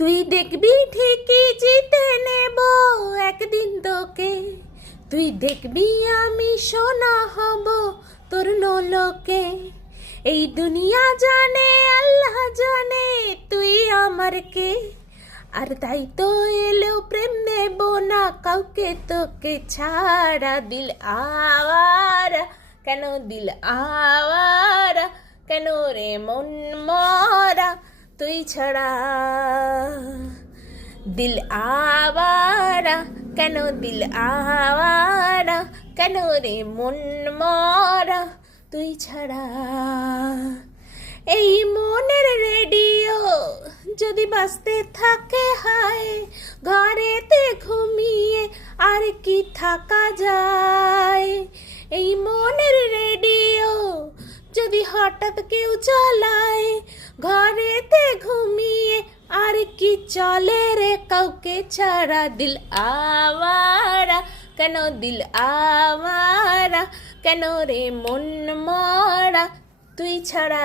তুই দেখবি ঠিকই জিতে নেব একদিন তোকে, তুই দেখবি আমি সোনা হব তোর নোলকে। এই দুনিয়া জানে আল্লাহ জানে তুই আমার কে, আর তাই তো এলেও প্রেম দেব না কাউকে তোকে ছাড়া। দিল আওয়ারা কেন, দিল আওয়ারা কেন রে মন মরা তুই ছাড়া। দিল আওয়ারা কেন, দিল আওয়ারা কেন রে মন মরা তুই ছাড়া। এই মনের রেডিও যদি বাজতে থাকে হায়, ঘরেতে ঘুমিয়ে আর কি থাকা যায়। এই মনের রেডিও যদি হঠাৎ কেউ চালায়, ঘরেতে ঘুমিয়ে আর কি চলে রে কাউকে ছাড়া। দিল আওয়ারা কেন, দিল আওয়ারা কেন রে মন মরা তুই ছাড়া।